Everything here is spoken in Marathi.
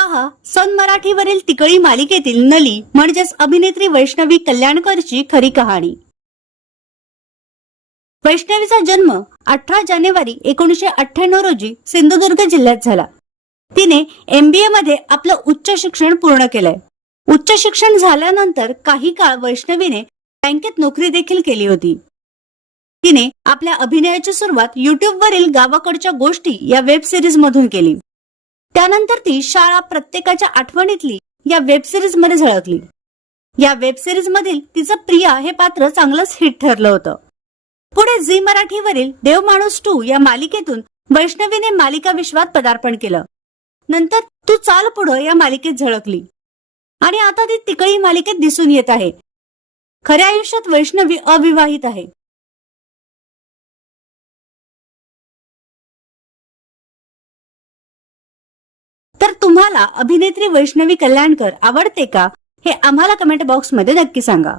पहा, सन मराठीवरील तिकळी मालिकेतील नली म्हणजेच अभिनेत्री वैष्णवी कल्याणकरची खरी कहाणी. वैष्णवीचा जन्म 18 जानेवारी 1998 रोजी सिंधुदुर्ग जिल्ह्यात झाला. तिने MBA मध्ये आपलं उच्च शिक्षण पूर्ण केलंय. उच्च शिक्षण झाल्यानंतर काही काळ वैष्णवीने बँकेत नोकरी देखील केली होती. तिने आपल्या अभिनयाची सुरुवात YouTube वरील गावाकडच्या गोष्टी या वेब सिरीज मधून केली. त्यानंतर ती शाळा प्रत्येकाच्या आठवणीतली या वेब सिरीज मध्ये झळकली. या वेब सिरीज मधील तिचं प्रिया हे पात्र चांगलंच हिट ठरलं होतं. पुढे झी मराठीवरील देव माणूस 2 या मालिकेतून वैष्णवीने मालिका विश्वात पदार्पण केलं. नंतर तू चाल पुढं या मालिकेत झळकली आणि आता ती तिकळी मालिकेत दिसून येत आहे. खऱ्या आयुष्यात वैष्णवी अविवाहित आहे. तर तुम्हाला अभिनेत्री वैष्णवी कल्याणकर आवडते का, हे आम्हाला कमेंट बॉक्स मध्ये नक्की सांगा.